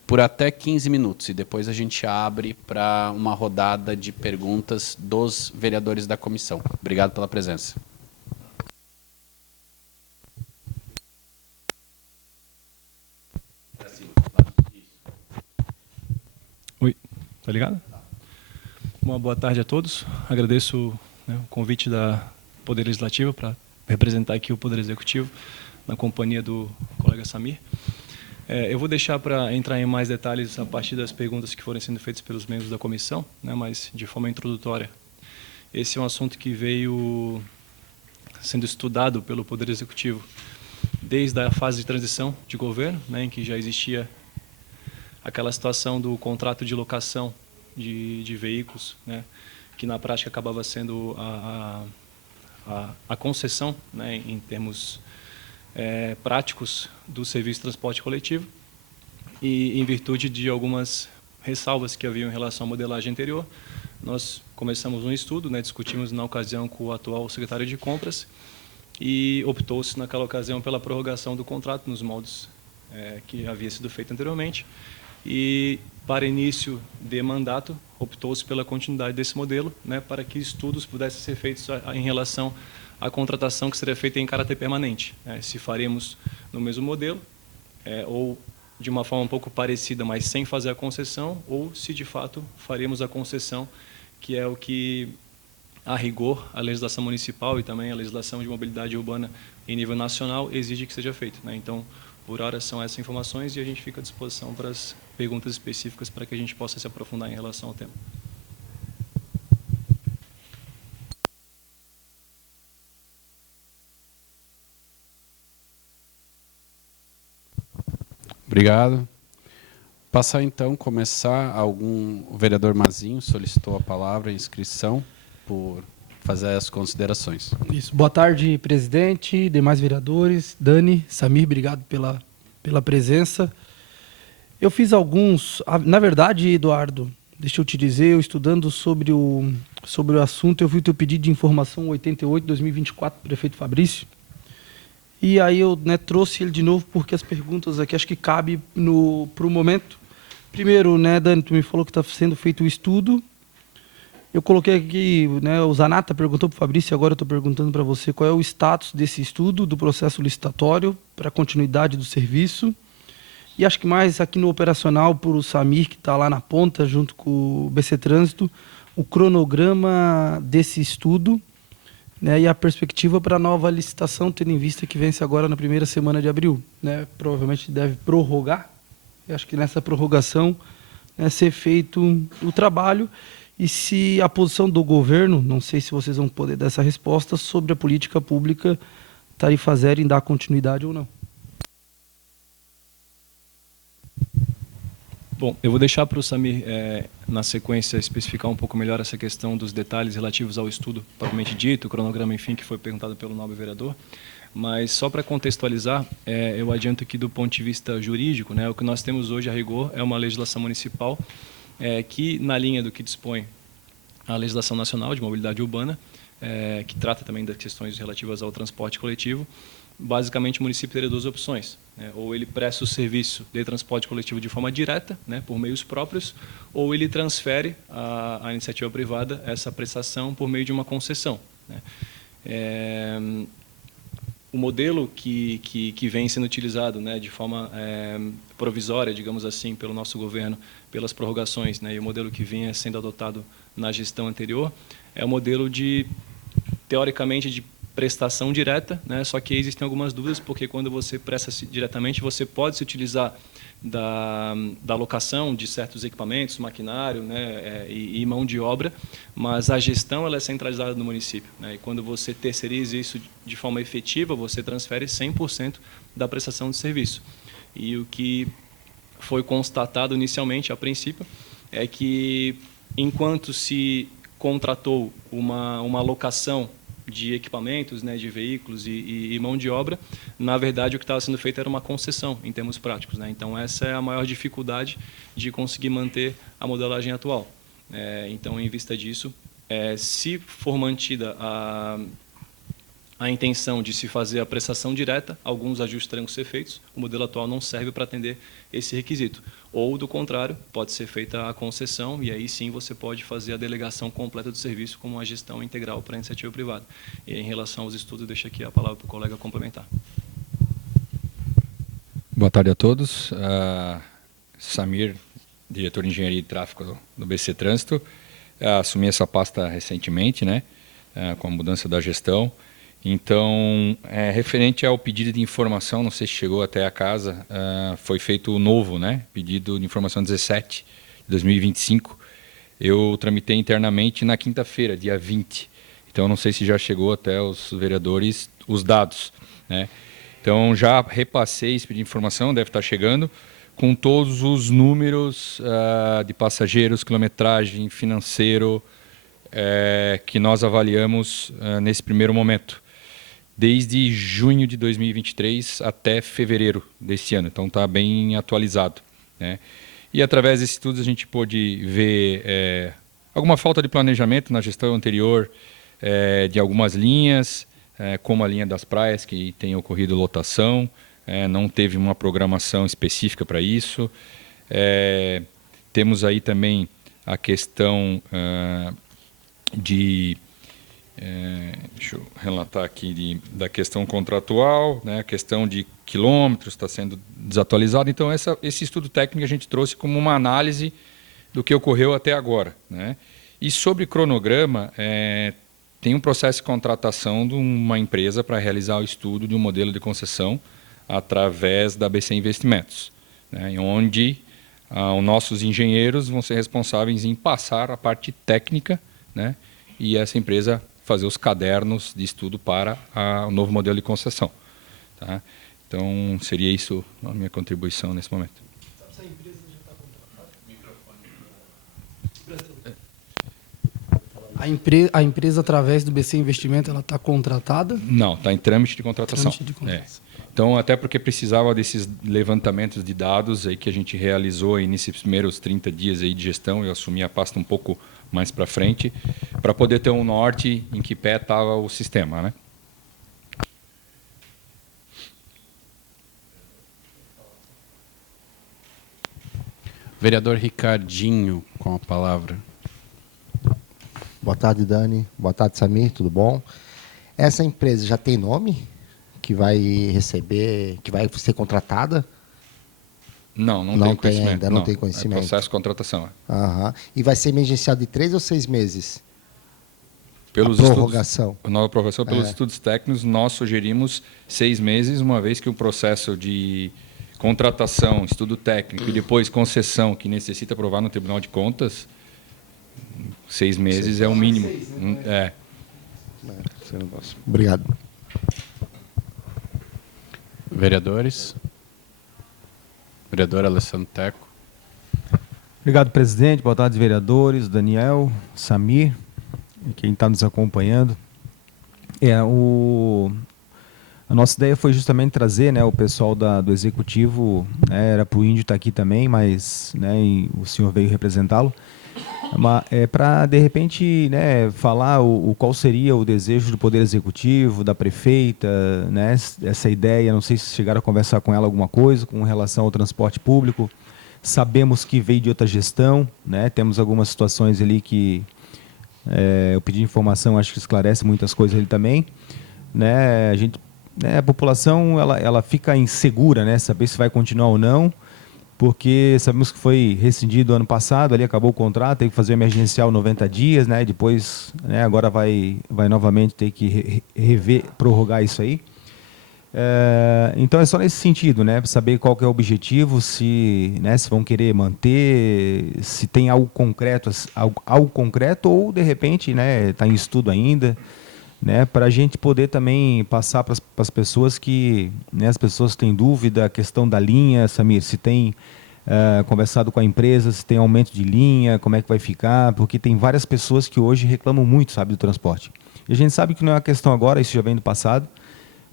por até 15 minutos. E depois a gente abre para uma rodada de perguntas dos vereadores da comissão. Obrigado pela presença. Oi, tá ligado? Uma boa tarde a todos. Agradeço, né, o convite da Poder Legislativo para representar aqui o Poder Executivo na companhia do colega Samir. Eu vou deixar para entrar em mais detalhes a partir das perguntas que forem sendo feitas pelos membros da comissão, né, mas de forma introdutória. Esse é um assunto que veio sendo estudado pelo Poder Executivo desde a fase de transição de governo, né, em que já existia aquela situação do contrato de locação de veículos, né, que na prática acabava sendo a concessão, né, em termos práticos do serviço de transporte coletivo, e em virtude de algumas ressalvas que haviam em relação à modelagem anterior, nós começamos um estudo, né, discutimos na ocasião com o atual secretário de Compras e optou-se naquela ocasião pela prorrogação do contrato nos moldes que havia sido feito anteriormente. E, para início de mandato, optou-se pela continuidade desse modelo, né, para que estudos pudessem ser feitos em relação à contratação que seria feita em caráter permanente. Se faremos no mesmo modelo, ou de uma forma um pouco parecida, mas sem fazer a concessão, ou se de fato faremos a concessão, que é o que, a rigor, a legislação municipal e também a legislação de mobilidade urbana em nível nacional exige que seja feito, né? Então, por hora são essas informações e a gente fica à disposição para as perguntas específicas para que a gente possa se aprofundar em relação ao tema. Obrigado. Passar então, o vereador Mazinho solicitou a palavra, a inscrição, por fazer as considerações. Isso. Boa tarde, presidente, demais vereadores, Dani, Samir, obrigado pela presença. Eu fiz alguns... Na verdade, Eduardo, deixa eu te dizer, eu estudando sobre o assunto, eu vi o teu pedido de informação 88/2024, prefeito Fabrício, e aí eu, né, trouxe ele de novo porque as perguntas aqui acho que cabem para o momento. Primeiro, né, Dani, tu me falou que está sendo feito o estudo. Eu coloquei aqui, né, o Zanata perguntou para o Fabrício, agora eu estou perguntando para você qual é o status desse estudo, do processo licitatório, para a continuidade do serviço. E acho que mais aqui no operacional, por o Samir, que está lá na ponta, junto com o BC Trânsito, o cronograma desse estudo, né, e a perspectiva para a nova licitação, tendo em vista que vence agora na primeira semana de abril. Né, provavelmente deve prorrogar. Eu acho que nessa prorrogação, né, ser feito o trabalho. E se a posição do governo, não sei se vocês vão poder dar essa resposta, sobre a política pública tarifa zero em dar continuidade ou não. Bom, eu vou deixar para o Samir, na sequência, especificar um pouco melhor essa questão dos detalhes relativos ao estudo propriamente dito, o cronograma, enfim, que foi perguntado pelo nobre vereador. Mas só para contextualizar, eu adianto que do ponto de vista jurídico, né, o que nós temos hoje a rigor é uma legislação municipal que, na linha do que dispõe a legislação nacional de mobilidade urbana, que trata também das questões relativas ao transporte coletivo, basicamente o município teria duas opções, né? Ou ele presta o serviço de transporte coletivo de forma direta, né, por meios próprios, ou ele transfere à iniciativa privada essa prestação por meio de uma concessão, né? O modelo que vem sendo utilizado, né, de forma provisória, digamos assim, pelo nosso governo, pelas prorrogações, né, e o modelo que vinha sendo adotado na gestão anterior, é o modelo teoricamente, de prestação direta, né? Só que existem algumas dúvidas, porque quando você presta diretamente, você pode se utilizar da alocação de certos equipamentos, maquinário, né, e mão de obra, mas a gestão ela é centralizada no município, né? E quando você terceiriza isso de forma efetiva, você transfere 100% da prestação de serviço. E o que foi constatado inicialmente, a princípio, é que enquanto se contratou uma alocação de equipamentos, né, de veículos e mão de obra, na verdade o que estava sendo feito era uma concessão em termos práticos, né? Então essa é a maior dificuldade de conseguir manter a modelagem atual. Então, em vista disso, se for mantida a intenção de se fazer a prestação direta, alguns ajustes terão que ser feitos, o modelo atual não serve para atender esse requisito. Ou, do contrário, pode ser feita a concessão e aí sim você pode fazer a delegação completa do serviço como uma gestão integral para a iniciativa privada. E em relação aos estudos, deixo aqui a palavra para o colega complementar. Boa tarde a todos. Samir, diretor de Engenharia e Tráfego do BC Trânsito. Assumi essa pasta recentemente, né, com a mudança da gestão. Então, referente ao pedido de informação, não sei se chegou até a casa, foi feito o novo, né, pedido de informação 17 de 2025. Eu tramitei internamente na quinta-feira, dia 20. Então, não sei se já chegou até os vereadores os dados, né. Então, já repassei esse pedido de informação, deve estar chegando, com todos os números de passageiros, quilometragem, financeiro, que nós avaliamos nesse primeiro momento, desde junho de 2023 até fevereiro desse ano. Então está bem atualizado, né? E através desses estudos a gente pôde ver alguma falta de planejamento na gestão anterior de algumas linhas, como a linha das praias, que tem ocorrido lotação, não teve uma programação específica para isso. Temos aí também a questão deixa eu relatar aqui da questão contratual, né, a questão de quilômetros está sendo desatualizado. Então, esse estudo técnico a gente trouxe como uma análise do que ocorreu até agora, né? E sobre cronograma, tem um processo de contratação de uma empresa para realizar o estudo de um modelo de concessão através da BC Investimentos, né, onde os nossos engenheiros vão ser responsáveis em passar a parte técnica, né, e essa empresa fazer os cadernos de estudo para o novo modelo de concessão, tá? Então, seria isso a minha contribuição nesse momento. Se a empresa já está contratada? A empresa, através do BC Investimento, ela está contratada? Não, está em trâmite de contratação. Trâmite de contratação. Então, até porque precisava desses levantamentos de dados aí que a gente realizou aí nesses primeiros 30 dias aí de gestão, eu assumi a pasta um pouco mais para frente, para poder ter um norte em que pé estava o sistema, né? Vereador Ricardinho, com a palavra. Boa tarde, Dani. Boa tarde, Samir. Tudo bom? Essa empresa já tem nome? Que vai receber, que vai ser contratada? Não tenho tem conhecimento. ainda, não tem conhecimento. É processo de contratação. Aham. E vai ser emergenciado de 3 ou 6 meses? Pelos a prorrogação. Estudos, nova prorrogação, pelos estudos técnicos, nós sugerimos 6 meses, uma vez que o processo de contratação, estudo técnico e depois concessão, que necessita aprovar no Tribunal de Contas, 6 meses é o mínimo. Obrigado. Vereadores. Vereador Alessandro Teco. Obrigado, presidente. Boa tarde, vereadores, Daniel, Samir, quem está nos acompanhando. A nossa ideia foi justamente trazer, né, o pessoal do executivo, né, era para o Índio estar aqui também, mas, né, o senhor veio representá-lo, para de repente, né, falar qual seria o desejo do Poder Executivo, da prefeita, né, essa ideia. Não sei se chegaram a conversar com ela alguma coisa com relação ao transporte público. Sabemos que veio de outra gestão, né, temos algumas situações ali que eu pedi informação, acho que esclarece muitas coisas ali também, né, a população ela fica insegura, né, saber se vai continuar ou não, porque sabemos que foi rescindido ano passado, ali acabou o contrato, teve que fazer emergencial 90 dias, né, depois, né, agora vai novamente ter que rever, prorrogar isso aí. Então é só nesse sentido, né, saber qual que é o objetivo, se vão querer manter, se tem algo concreto ou de repente, né, está em estudo ainda, né, para a gente poder também passar para as pessoas que, né, as pessoas têm dúvida, a questão da linha, Samir, se tem conversado com a empresa, se tem aumento de linha, como é que vai ficar, porque tem várias pessoas que hoje reclamam muito, sabe, do transporte. E a gente sabe que não é uma questão agora, isso já vem do passado,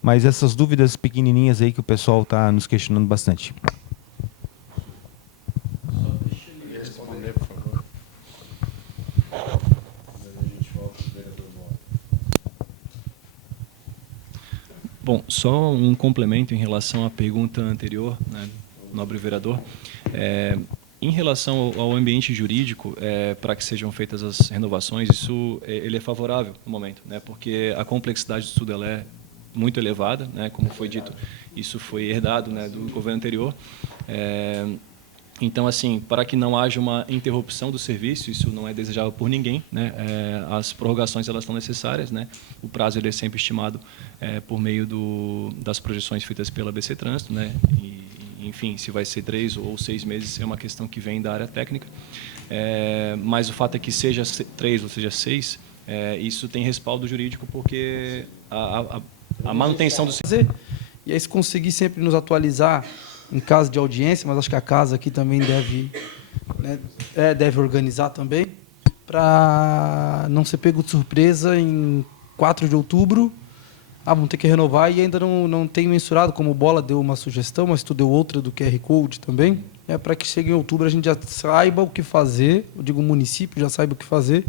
mas essas dúvidas pequenininhas aí que o pessoal está nos questionando bastante. Só deixa ele responder, por favor. A gente volta para o vereador Moro. Bom, só um complemento em relação à pergunta anterior, né, nobre vereador. Em relação ao ambiente jurídico, para que sejam feitas as renovações, isso ele é favorável no momento, né, porque a complexidade do estudo ela é muito elevada, né, como foi dito, isso foi herdado, né, do governo anterior. Então, assim, para que não haja uma interrupção do serviço, isso não é desejável por ninguém, né, as prorrogações elas são necessárias, né, o prazo ele é sempre estimado por meio das projeções feitas pela BC Trânsito, né, e, enfim, se vai ser 3 ou 6 meses é uma questão que vem da área técnica, mas o fato é que seja 3 ou seja 6, isso tem respaldo jurídico porque a manutenção do serviço. E aí, se conseguir sempre nos atualizar em caso de audiência, mas acho que a casa aqui também deve, né, deve organizar também, para não ser pego de surpresa em 4 de outubro. Vamos ter que renovar e ainda não tem mensurado, como o Bola deu uma sugestão, mas tu deu outra do QR Code também, para que chegue em outubro a gente já saiba o que fazer, eu digo o município já saiba o que fazer,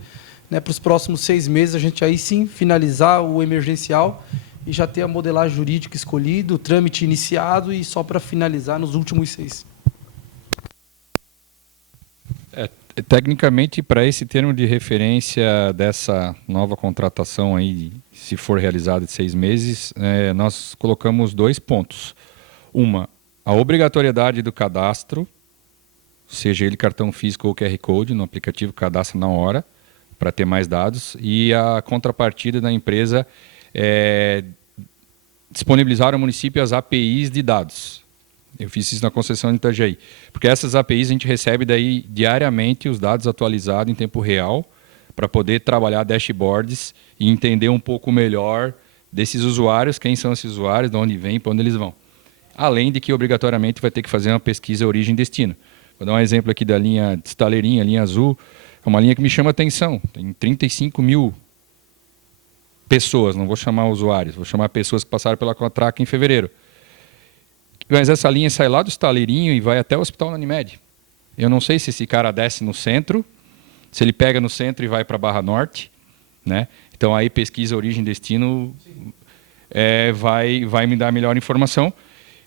né, para os próximos 6 meses a gente aí sim finalizar o emergencial e já ter a modelagem jurídica escolhida, o trâmite iniciado e só para finalizar nos últimos 6. Tecnicamente, para esse termo de referência dessa nova contratação aí, se for realizada de 6 meses, nós colocamos 2 pontos. A obrigatoriedade do cadastro, seja ele cartão físico ou QR Code, no aplicativo cadastra na hora, para ter mais dados, e a contrapartida da empresa disponibilizar ao município as APIs de dados. Eu fiz isso na concessão de Itajaí. Porque essas APIs a gente recebe daí diariamente os dados atualizados em tempo real para poder trabalhar dashboards e entender um pouco melhor desses usuários, quem são esses usuários, de onde vêm, para onde eles vão. Além de que obrigatoriamente vai ter que fazer uma pesquisa origem e destino. Vou dar um exemplo aqui da linha de Estaleirinha, a linha azul, é uma linha que me chama a atenção. Tem 35 mil pessoas, não vou chamar usuários, vou chamar pessoas que passaram pela Contraca em fevereiro. Mas essa linha sai lá do Estaleirinho e vai até o Hospital Unimed. Eu não sei se esse cara desce no centro, se ele pega no centro e vai para a Barra Norte, né? Então aí pesquisa origem e destino vai me dar melhor informação.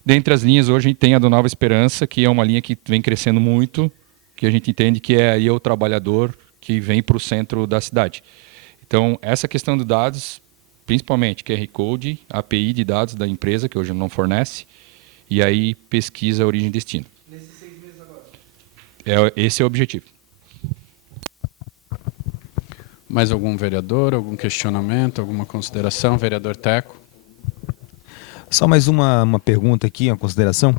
Dentre as linhas hoje a gente tem a do Nova Esperança, que é uma linha que vem crescendo muito, que a gente entende que é aí o trabalhador que vem para o centro da cidade. Então essa questão de dados, principalmente QR Code, API de dados da empresa, que hoje não fornece, e aí pesquisa origem e destino. Nesses 6 meses agora? Esse é o objetivo. Mais algum vereador, algum questionamento, alguma consideração? Vereador Teco. Só mais uma pergunta aqui, uma consideração.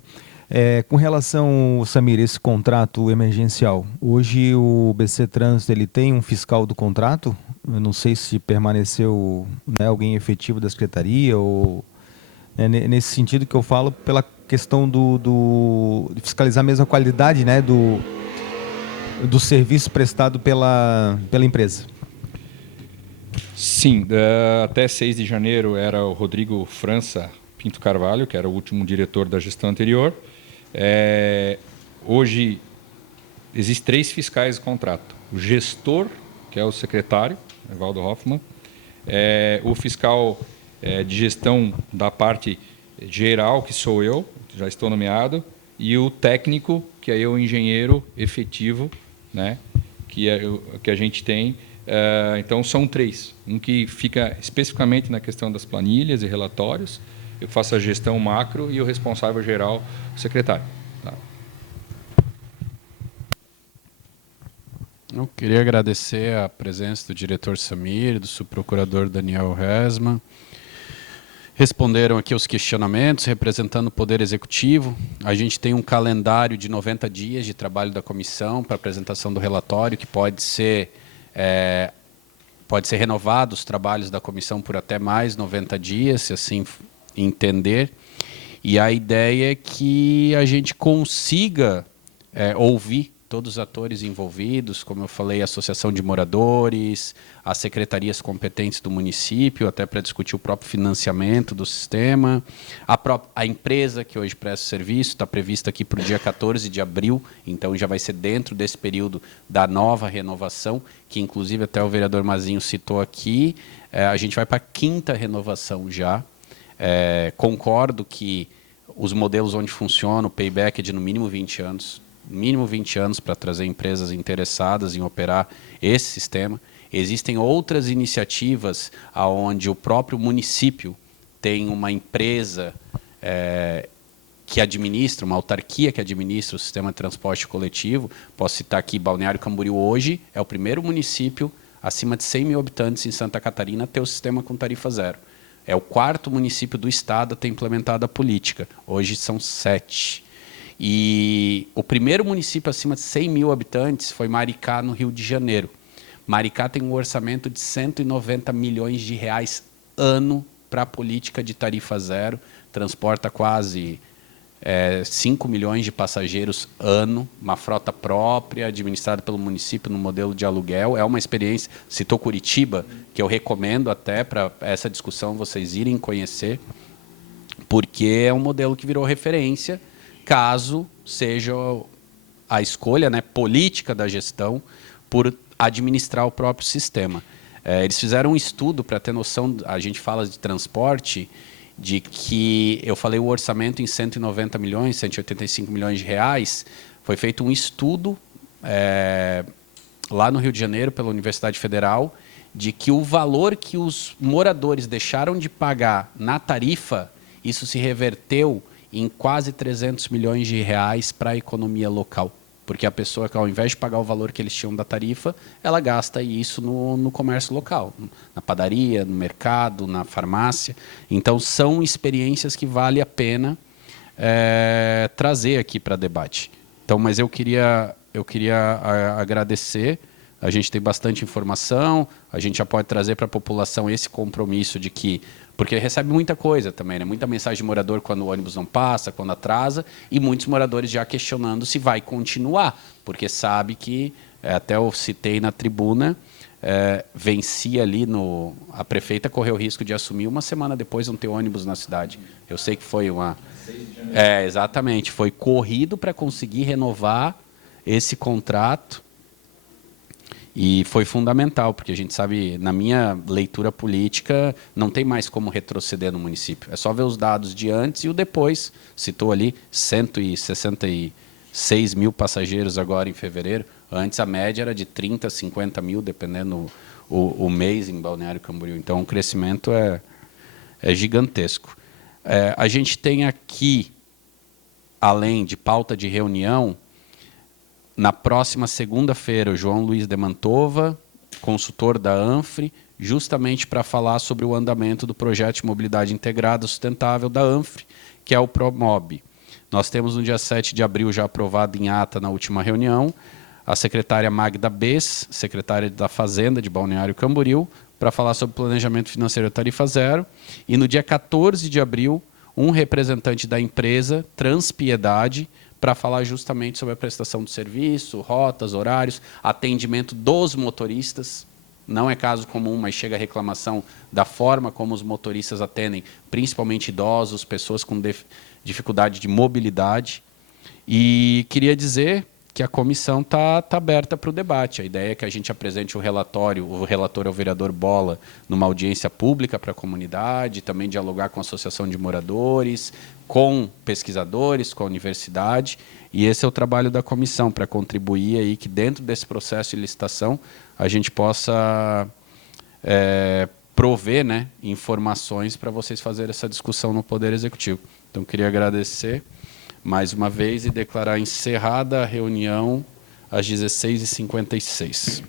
Com relação, Samir, esse contrato emergencial, hoje o BC Trânsito ele tem um fiscal do contrato? Eu não sei se permaneceu, né, alguém efetivo da secretaria ou nesse sentido que eu falo pela questão de fiscalizar mesmo a qualidade, né, do serviço prestado pela empresa. Sim, até 6 de janeiro era o Rodrigo França Pinto Carvalho, que era o último diretor da gestão anterior. Hoje, existem 3 fiscais de contrato. O gestor, que é o secretário, Evaldo Hoffmann, o fiscal de gestão da parte geral, que sou eu, já estou nomeado, e o técnico, que é o engenheiro efetivo, né, que a gente tem. Então, são 3. Um que fica especificamente na questão das planilhas e relatórios, eu faço a gestão macro, e o responsável geral, o secretário. Tá? Eu queria agradecer a presença do diretor Samir, do subprocurador Daniel Resma. Responderam aqui os questionamentos, representando o Poder Executivo. A gente tem um calendário de 90 dias de trabalho da comissão para apresentação do relatório, que pode ser renovado os trabalhos da comissão por até mais 90 dias, se assim entender. E a ideia é que a gente consiga ouvir todos os atores envolvidos, como eu falei, a associação de moradores, as secretarias competentes do município, até para discutir o próprio financiamento do sistema, a empresa que hoje presta serviço, está prevista aqui para o dia 14 de abril, então já vai ser dentro desse período da nova renovação, que inclusive até o vereador Mazinho citou aqui, a gente vai para a 5ª renovação já. Concordo que os modelos onde funciona, o payback é de no mínimo 20 anos, para trazer empresas interessadas em operar esse sistema. Existem outras iniciativas onde o próprio município tem uma empresa que administra, uma autarquia que administra o sistema de transporte coletivo. Posso citar aqui, Balneário Camboriú hoje é o primeiro município acima de 100 mil habitantes em Santa Catarina a ter o sistema com tarifa zero. É o 4º município do estado a ter implementado a política. Hoje são 7. E o primeiro município acima de 100 mil habitantes foi Maricá, no Rio de Janeiro. Maricá tem um orçamento de 190 milhões de reais ano para a política de tarifa zero, transporta quase 5 milhões de passageiros ano, uma frota própria, administrada pelo município no modelo de aluguel. É uma experiência, citou Curitiba, que eu recomendo até para essa discussão vocês irem conhecer, porque é um modelo que virou referência, caso seja a escolha, né, política da gestão por administrar o próprio sistema. Eles fizeram um estudo para ter noção, a gente fala de transporte, de que eu falei o orçamento em 190 milhões, 185 milhões de reais, foi feito um estudo lá no Rio de Janeiro, pela Universidade Federal, de que o valor que os moradores deixaram de pagar na tarifa, isso se reverteu em quase 300 milhões de reais para a economia local. Porque a pessoa, ao invés de pagar o valor que eles tinham da tarifa, ela gasta isso no comércio local, na padaria, no mercado, na farmácia. Então, são experiências que vale a pena trazer aqui para debate. Então, mas eu queria agradecer. A gente tem bastante informação, a gente já pode trazer para a população esse compromisso de que... Porque recebe muita coisa também, né? Muita mensagem de morador quando o ônibus não passa, quando atrasa, e muitos moradores já questionando se vai continuar, porque sabe que, até eu citei na tribuna, vencia ali a prefeita correu o risco de assumir uma semana depois não ter ônibus na cidade. Eu sei que foi uma... exatamente, foi corrido para conseguir renovar esse contrato. E foi fundamental, porque a gente sabe, na minha leitura política, não tem mais como retroceder no município. É só ver os dados de antes e o depois. Citou ali 166 mil passageiros agora em fevereiro. Antes a média era de 30, 50 mil, dependendo o mês em Balneário Camboriú. Então o crescimento é gigantesco. A gente tem aqui, além de pauta de reunião, na próxima segunda-feira, o João Luiz de Mantova, consultor da ANFRE, justamente para falar sobre o andamento do projeto de mobilidade integrada sustentável da ANFRE, que é o PROMOB. Nós temos no dia 7 de abril já aprovado em ata na última reunião a secretária Magda Bess, secretária da Fazenda de Balneário Camboriú, para falar sobre planejamento financeiro da tarifa zero. E no dia 14 de abril, um representante da empresa, Transpiedade, para falar justamente sobre a prestação do serviço, rotas, horários, atendimento dos motoristas. Não é caso comum, mas chega a reclamação da forma como os motoristas atendem, principalmente idosos, pessoas com dificuldade de mobilidade. E queria dizer que a comissão está aberta para o debate. A ideia é que a gente apresente o relatório, o relator é o vereador Bola, numa audiência pública para a comunidade, também dialogar com a associação de moradores, com pesquisadores, com a universidade, e esse é o trabalho da comissão, para contribuir aí que dentro desse processo de licitação a gente possa prover, né, informações para vocês fazerem essa discussão no Poder Executivo. Então, queria agradecer mais uma vez e declarar encerrada a reunião às 16h56.